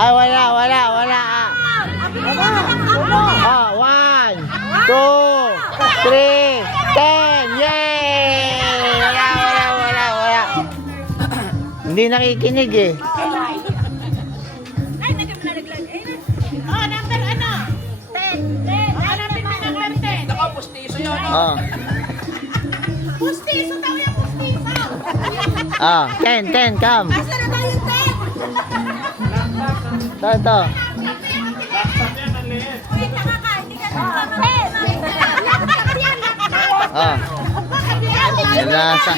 Ah, wala. Ah, 1, 2, 3, 10. Yay! Wala. Hindi nakikinig eh. Ay, naglag. Oh, number ano? 10. Hanapin mo number 10. Nako, pustiso yun. Oh. Pustiso daw yung pustiso. Ah, 10, come. Asa na daw yung 10? Ito. Uy, nakaka, hindi ka nakaka. Ah. Yan na sa...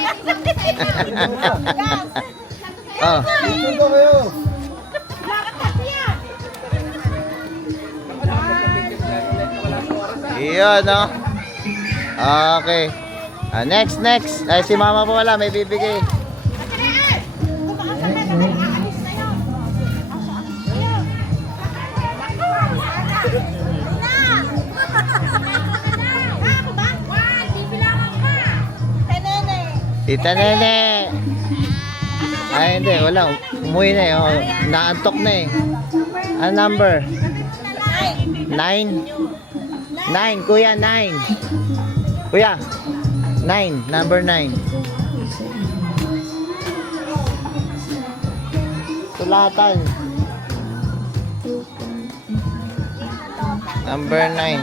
Oh. Iyon, no? Okay. Next. Ay, si mama po wala, may bibigay. Tita Nene. Ay, hindi, wala. Umuwi na eh. Oh, naantok na eh. Ano number? 9. 9, kuya, 9. Kuya, 9, number 9. Sulatan. Number 9.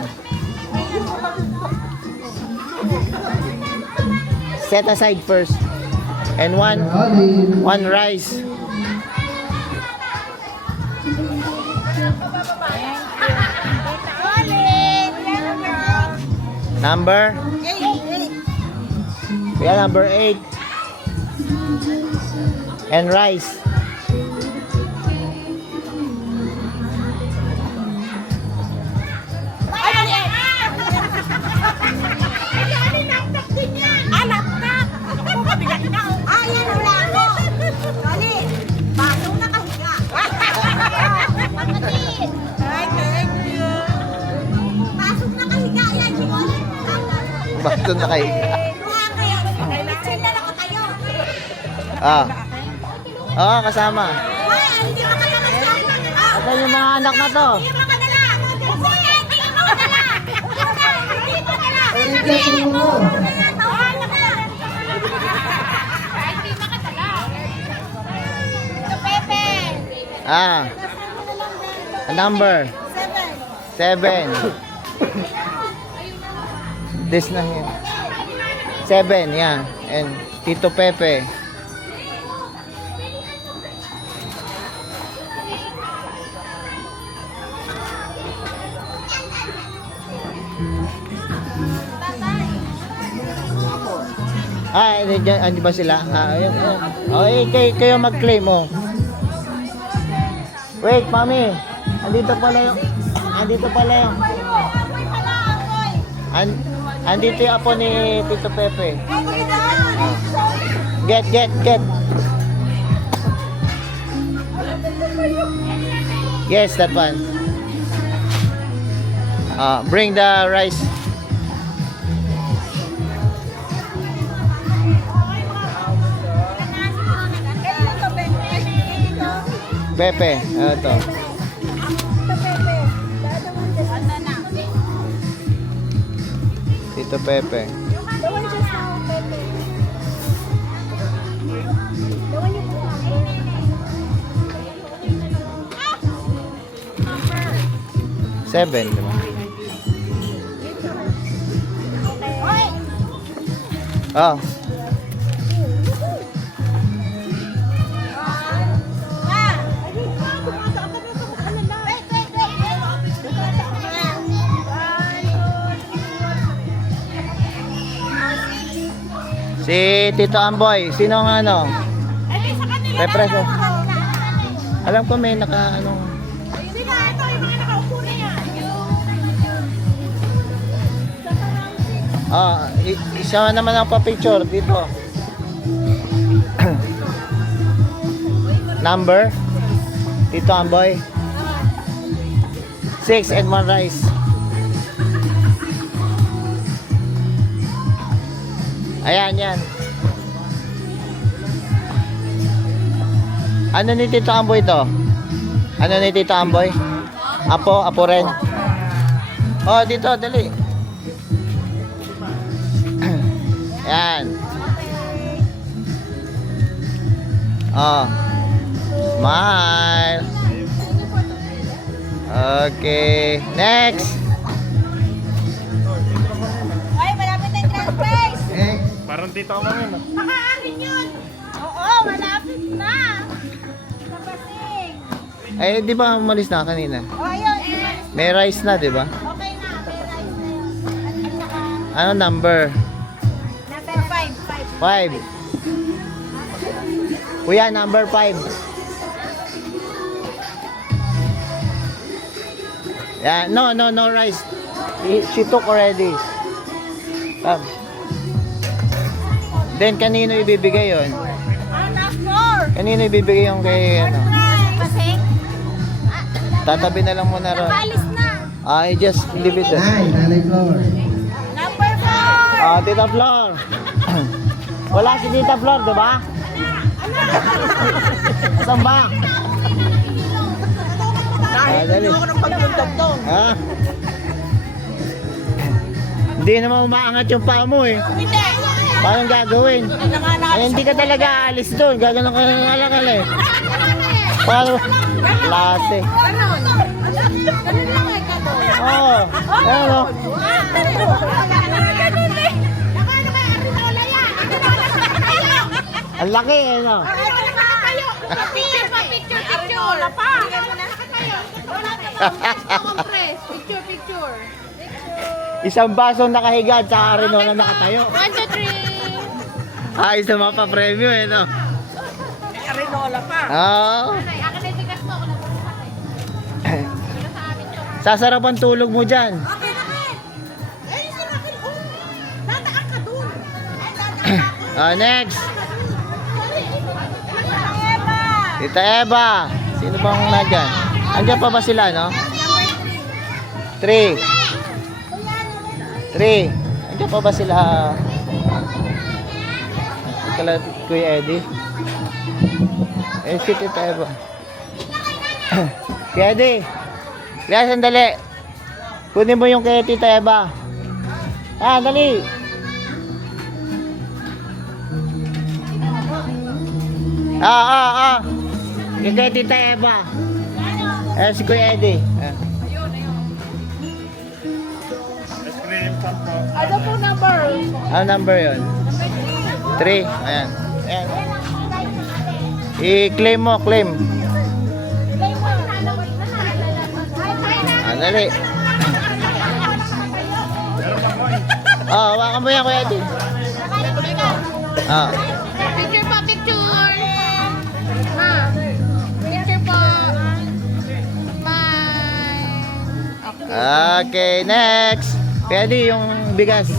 Set aside first. And one rice. Number? Yeah, number 8. And rice. Bakit na kayo? Ah. Oo, kasama. Ito yung mga anak na to. Ah. Number? 7. This na yan. 7, yeah. And Tito Pepe. Ah, hindi ba sila? Ah, ayun. Oh, kayo mag-claim mo. Wait, mami. Andito pala yung andito yung apo ni Tito Pepe. Get. Yes, that one. Bring the rice. Pepe, ito. Tito Pepe. Seven, diba? Oh. Si Tito Amboy, sino ang ano? Represo. Alam ko may naka ano. Sino ito yung mga nakaupo na yan? Isa naman ang pa-picture dito. Number? Tito Amboy. 6 and 1 rice. Ayan, yan. Ano ni Tito Amboy to? Ano ni Tito Amboy? Apo? Apo rin? Oh, dito, dali. Yan. Oh. Smile. Okay. Next. Ay, malapit na yung grand prize. Parang tito ka ngayon. Baka akin yun. Oo, malapit na. Kapasing. Eh, di ba umalis na kanina? O, ayun. May rice na, di ba? Okay na. May rice na yun. At saka, Ano number? number 5. 5. Kuya, number 5. Yeah, no rice. She took already. Then, kanino ibibigay yon? Anak, 4. Kanino ibibigay yung kay, ano? Kapasing. Tatabi na lang muna ron. Alis na. I just leave it there. Number 4. Tita Flor. Wala si Tita Flor, di ba? Saan ba? Dali. Ha? Hindi naman umaangat yung paa mo eh. Hindi. Paano gagawin? Eh, hindi ka talaga aalis doon. Gaganon ka ng alakal eh. Paano? Klase. Ganon. Ganon lang eh, ganon. Oo. Ano? Ang laki eh, no? Picture pa, picture. Wala pa. Picture. Isang baso nakahiga at saka rin na nakatayo. 1, 2, 3. Ayos na mapapremyo eh, no? Arinola pa. Oo. Akin na tigas mo. Ako na Sasarap ang tulog mo dyan. Okay, okay. Eh, si Raquel, oh. Dadaan ka dun. Next. Eva. Tita Eva. Sino bang nandyan? Andyan pa ba sila, no? 3. 3. Andyan pa ba sila? Kala Kuya Eddie. Si Tita Eva. Kuya Eddie. Kuya, sandali. Kunin mo yung kay Tita Eva. Dali. Yung kay Tita Eva. Si Kuya Eddie. Ice cream, sampo. Ano po number? Ano number yun? 3. Ayan. I-claim mo, claim. Dali. Hawakan mo yan, Kuya Eddie. Picture pa, picture. Ha? Picture po. Bye. Okay, next. Kuya Eddie, yung bigas.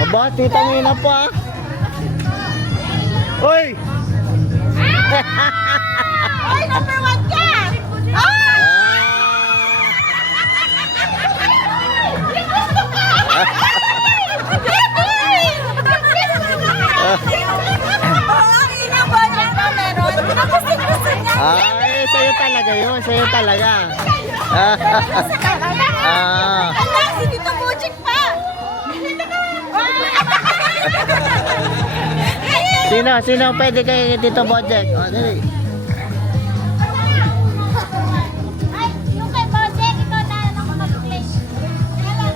Aba, tita Nina pa. Uy! Ay, number 1 ka! Sa'yo talaga yun. Sa'yo talaga. Si Tito Bojik pa! Sino pwede kay Tito Bojek? Dali. Ay, yung kay Bojek, ikaw na ako mag-play. Kailan.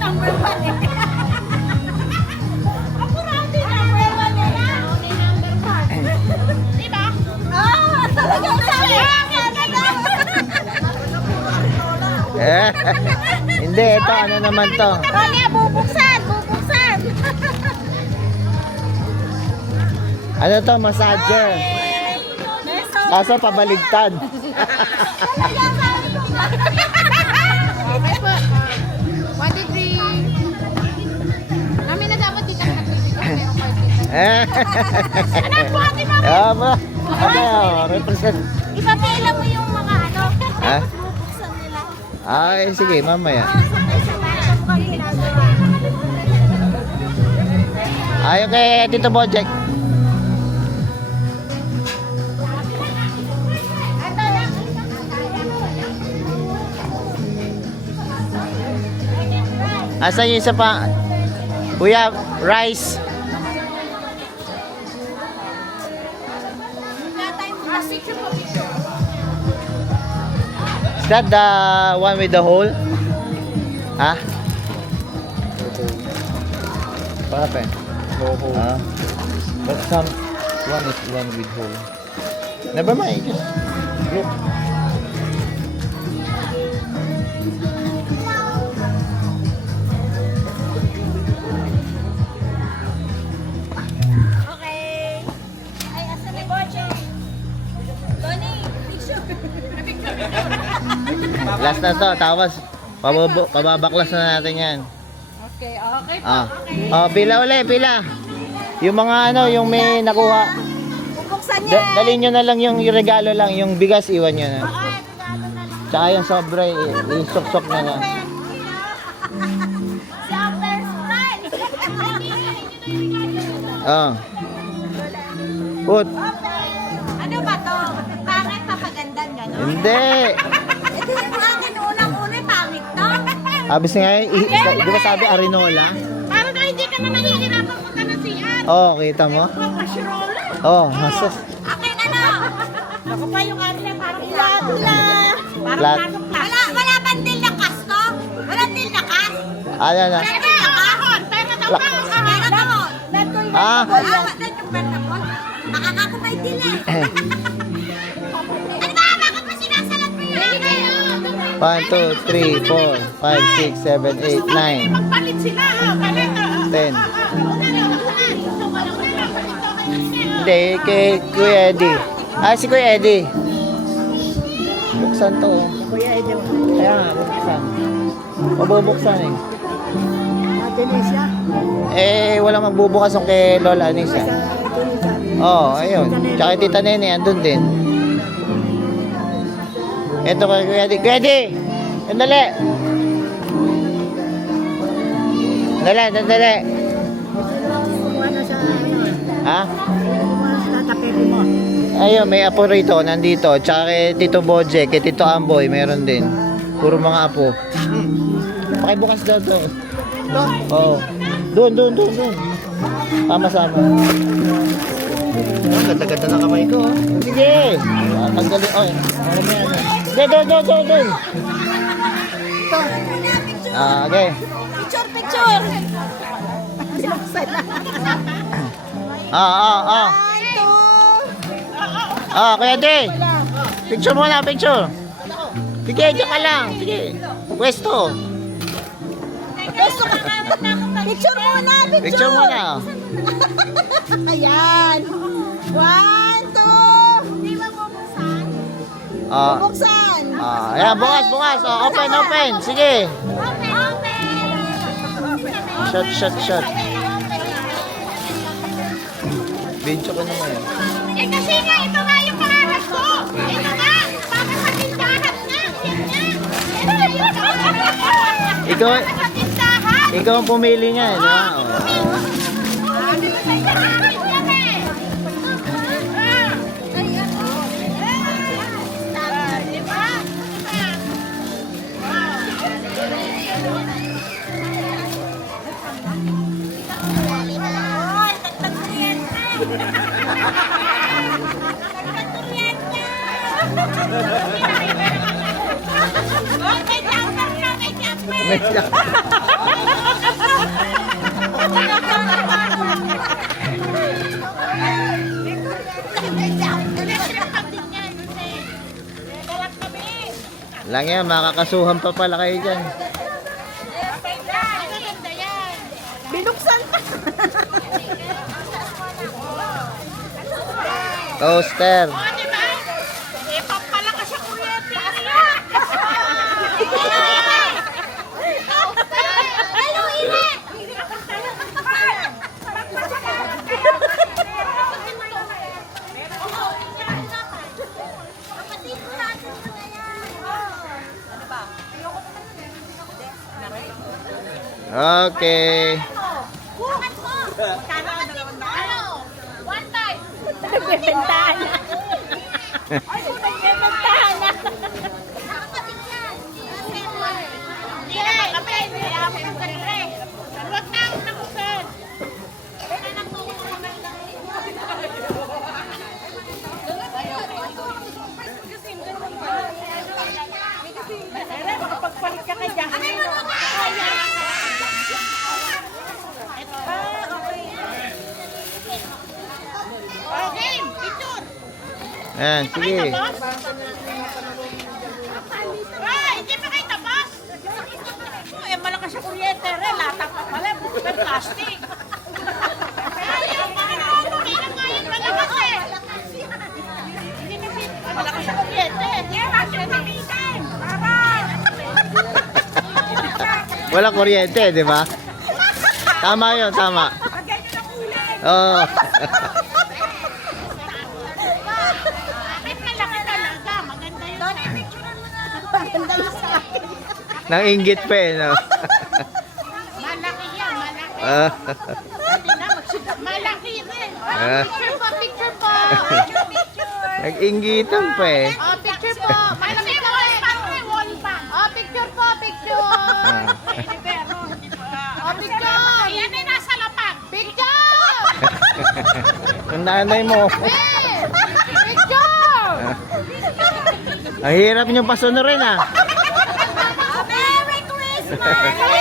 Number 1 eh. Ako rati number 1 eh. Okay, number 1. Diba? Talaga sabi. Hindi, ito ano naman to? Ronya, bubuksan. Ano to? Massager. Kaso pabaligtad. Okay po. 1, 2, 3. Namin na dapat dito nagbibigay. Meron kayo dito. Anak, buhati mo. Aba. Okay, represent. Ipapila mo yung mga ano. Ha? Bubuksan nila. Ay, sige, mamaya. Sabay-sabay. Ito po ang ginagawa. Ay, okay, Tito Bojack. Ito lang. Asan yung isa pa? Kuya, rice. Is that the one with the hole? Ha? What happened? No hole. But some one is one with hole. Never mind, just look. Okay. Ay, asa ni Boche? Tony, picture. Last na to, tapos pababaklas na natin yan. Okay, okay po. Ah. Okay. Oh, pila uli, pila. Yung mga ano, yung may nakuha. Bubuksan niya. Dalhin nyo na lang yung regalo lang, yung bigas iwan nyo na. Okay, regalo na lang. Tsaka yung sobra, isok-sok nyo na. Super friend. Oh. Put. Ano ba to? Pangit papagandan gano'n? Hindi. Ito yung akin unang-una pangit to. Abis nga, di ba sabi Arinola? Para na hindi ka na nahihirapan punta ng CR. Oh, kita mo? Papasirolo. Oh, nasa. Akin ano? Ako pa yung ano na parang ilatla. Parang Lat. latong plastic. Wala bang til na kas to? Wala til na kas? Ano na? Pero til na kahon. Pero daw Lak. kahon. Pero kahon. Ah. That yung vertable. Makakakapay til eh. Ano ba? Bakit mo sinasalat mo yun? 1, 2, 3, 4, 5, 6, 7, 8, 9, Magpalit sila. Kaleta. 10. Hindi, kay Kuya Eddie. Ah, si Kuya Eddie. Buksan to. Kuya Edo, Kaya nga, buksan. Mabubuksan eh. Tunisia, Eh, walang magbubukas yung kay Lola Anissa. sa Tunisia. Oo, oh, ayun. Tsaka yung Tita Nene, andun din. Ito kay Kuya Eddie. Kuya Eddie! Sandali! Sandali. Kumuha na sa ano, Ha? kumuha sa tapete mo. Ayun, may apo rito, nandito. Tsaka kay Tito Boje, kay Tito Amboy, meron din. Puro mga apo. Pakibukas daw to. Oo. Doon. Sama-sama. Oh, ganda-ganda na kamay ko. Oh. Sige. Tanggalin. Oy, marami yan. Doon. Ah, okay. Picture. Ah. Ah, Kuya Eddie. Picture muna, picture. Sige, diyan ka lang. Sige. Pwesto. Picture muna. Picture muna. Ayan. 1, 2. Hindi ba bubuksan? Ah, Buksan. ayan, bukas. Oh, open. Sige. Open. Shot. Video ko naman yan. Eh kasi nga, ito nga yung pangarap ko. Ito nga, para sa tindahan nga. Yan nga. Ikaw, Para sa tindahan. ikaw ang pumili niya, di ba? Oh. Di ba sa tindahan yan eh? Di ba? Oy, tagtag kuryente. Tagtag kuryente. Oy, may jumper na, may jumper. May siya- Lang yan, makakasuhan pa pala kayo dyan. Binuksan pa. Toaster. O, diba? Eh, pampalakas sa kuryente. Hello, init! dito natin yun na yan. Ano ba? Okay. Bukas mo. Ano? One time. Nagbebentahan na. Ay, nagbebentahan na. Nakapatid yan. Hindi na, kapit. Kaya ako ng kanire. Sarot na ako ng kusan. Kaya nang Makapagpalit ka kay Jack. Okay, picture. Ayan, sige. Ay, hindi pa kayo tapos? Eh, malakas siya kuryente rin. Latak pa pala. May plastic. Ay, yung mga hindi na kaya malakas eh. Malakas siya kuryente. Hindi, bakit yung mamitin? Wala kuryente, di ba? Tama yun, tama. Oo. Bakit malaki talaga? Maganda yun. Doon, picturean mo na. Maganda yung sa akin. Nang inggit pa eh, no? Malaki yan, malaki. Ah. Hindi na, malaki rin. Ah. Picture po, picture po. Picture. Nag-inggitan pa eh. Oh, picture po. Malaki po, wall pa. Oh, picture po, picture. Oh, picture. Yan ay nasa lapag. Picture. Ang nanay mo. Eh, picture. Ang hirap niyong pasunurin ah. Merry Christmas.